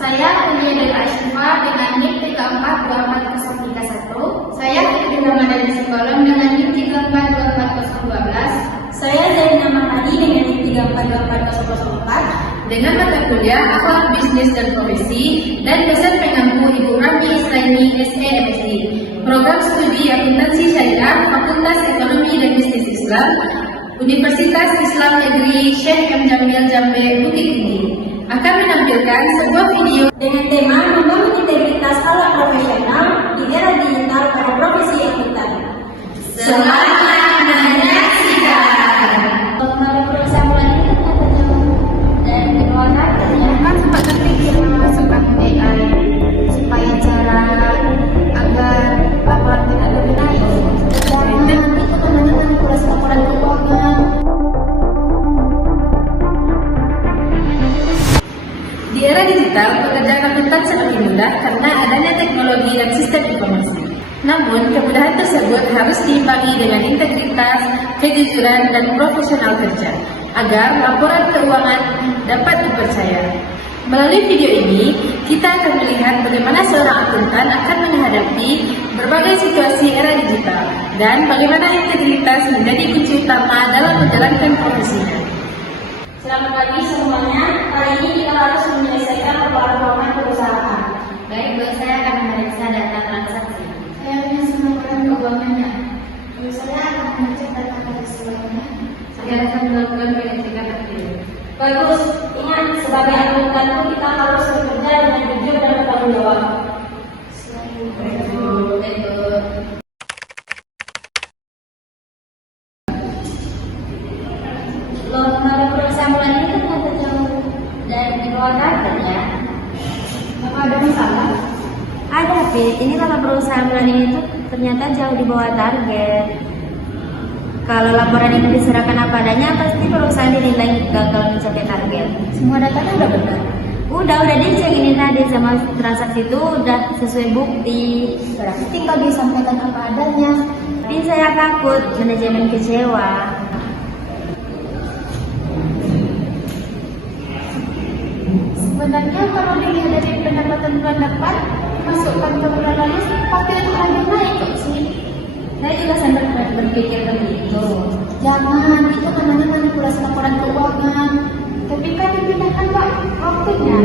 Saya Kunia dari Ashifa dengan NIM 34240131. Saya Fitri Ramadhani Simbolon dengan NIM 342412. Saya Zainah Mahadi dengan NIM 342404. Dengan mata kuliah Akhlak Bisnis dan Profesi dan dosen pengampu Ibu Rami Islaini SEMSI. Program studi Akuntansi Syariah Fakultas Ekonomi dan Bisnis Islam Universitas Islam Negeri Syekh M. Jamil Jambe Bukit Tinggi akan menampilkan sebuah video dengan tema membangun integritas ala profesional di era digital pada profesi akuntan. Selamat menyaksikan. Kan sempat terpikir memasukkan AI supaya cara agar laporan tidak lebih naik. Dan itu menandakan proses laporan keuangan. Di era digital, pekerjaan akuntan semakin mudah karena adanya teknologi dan sistem informasi. Namun, kemudahan tersebut harus diimbangi dengan integritas, kejujuran, dan profesional kerja, agar laporan keuangan dapat dipercaya. Melalui video ini, kita akan melihat bagaimana seorang akuntan akan menghadapi berbagai situasi era digital, dan bagaimana integritas menjadi kunci utama dalam menjalankan profesinya. Selamat pagi semuanya. Kali ini kita harus menyelesaikan laporan keuangan perusahaan. Baik, saya akan memeriksa data transaksi. Saya punya semua laporan keuangannya. Saya akan mengecek data keuangannya. Saya akan melakukan pengecekan terkini. Bagus. Ingat, sebagai akuntan kita harus bekerja dengan jujur dan bertanggung jawab. Lembaga perusahaan bulan ini ternyata jauh dan di bawah target ya. Apa ada masalah? Ada, Fit. Ini kalau perusahaan bulan ini tuh ternyata jauh di bawah target. Kalau laporan itu diserahkan apa adanya, pasti perusahaan dinilai gagal mencapai target. Semua datanya udah benar. Udah dicek ini tadi sama transaksi itu udah sesuai bukti. Berarti tinggal disampaikan apa adanya. Tapi saya takut manajemen kecewa. Sebenarnya kalau dilihat dari pendapatan bulan depan, masukkan ke bulan lalu pasti itu lagi naik kok sih. Saya juga sempat berpikir begitu. Jangan, itu namanya manipulasi laporan keuangan. Tapi kan dipindahkan Pak waktunya.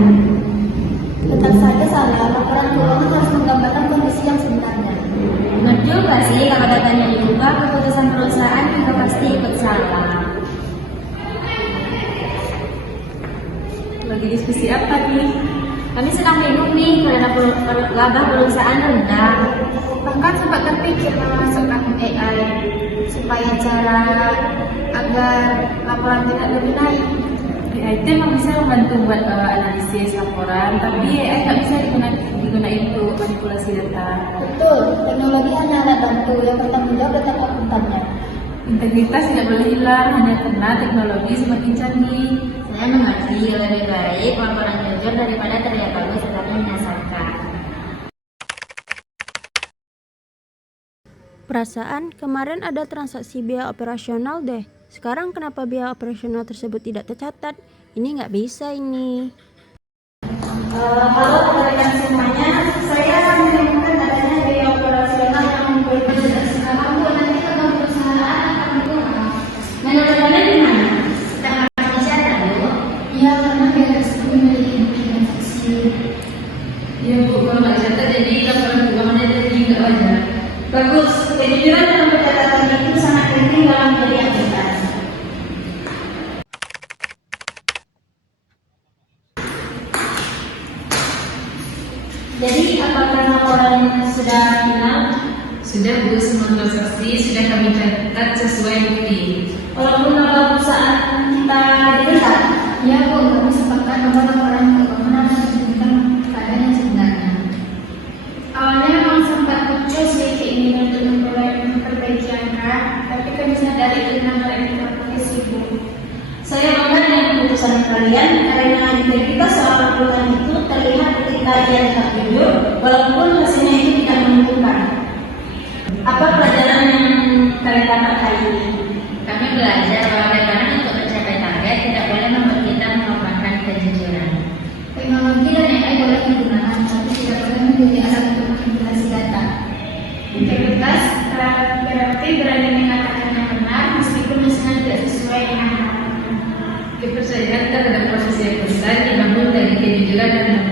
Tetap saja salah, laporan keuangan harus menggambarkan kondisi yang sebenarnya. Benar juga sih, kalau datanya diubah, keputusan perusahaan juga pasti ikut salah. Lagi diskusi apa nih? Kami sedang bingung nih karena laba perusahaan rendah. Bahkan sempat terpikir memasukkan AI supaya cara agar laporan tidak lebih naik. AI itu memang bisa membantu buat analisis laporan, tapi AI nggak bisa digunakan untuk manipulasi data. Betul, teknologi hanya alat bantu yang bertanggung jawab tetap akuntannya. Integritas tidak boleh hilang hanya karena teknologi semakin canggih. Saya mengerti lebih baik laporan jujur daripada terlihat bagus tetapi menyesatkan. Perasaan kemarin ada transaksi biaya operasional deh. Sekarang kenapa biaya operasional tersebut tidak tercatat? Ini nggak bisa ini. Halo teman-teman semuanya, saya akan menemukan adanya biaya operasional yang berbeda. Sekarang Bu, nanti kalau perusahaan akan berkurang. Menurut Anda gimana? Ya, karena biaya tersebut memiliki transaksi. Ya Bu, kalau nggak catat jadi laporan keuangannya jadi nggak wajar. Bagus, kejujuran dalam pencatatan itu sangat penting dalam menjadi akuntan. Jadi, apakah laporan sudah final? Sudah Bu, semua transaksi sudah kami catat sesuai bukti. Walaupun laba perusahaan kita dibentak, Ya Bu, kami sepakat bahwa laporan keuangan harus menunjukkan keadaan yang sebenarnya. awalnya memang sempat muncul sedikit keinginan untuk memperbaiki angka, tapi kami sadari itu memang kita profesi Bu. Saya bangga dengan keputusan kalian karena integritas seorang akuntan itu terlihat ketika ia tetap jujur, walaupun hasilnya itu tidak menguntungkan. Apa pelajaran yang kalian dapat hari ini? Kami belajar bahwa bagaimana untuk mencapai target tidak boleh membuat kita melupakan kejujuran. Teknologi dan AI boleh kejujuran dan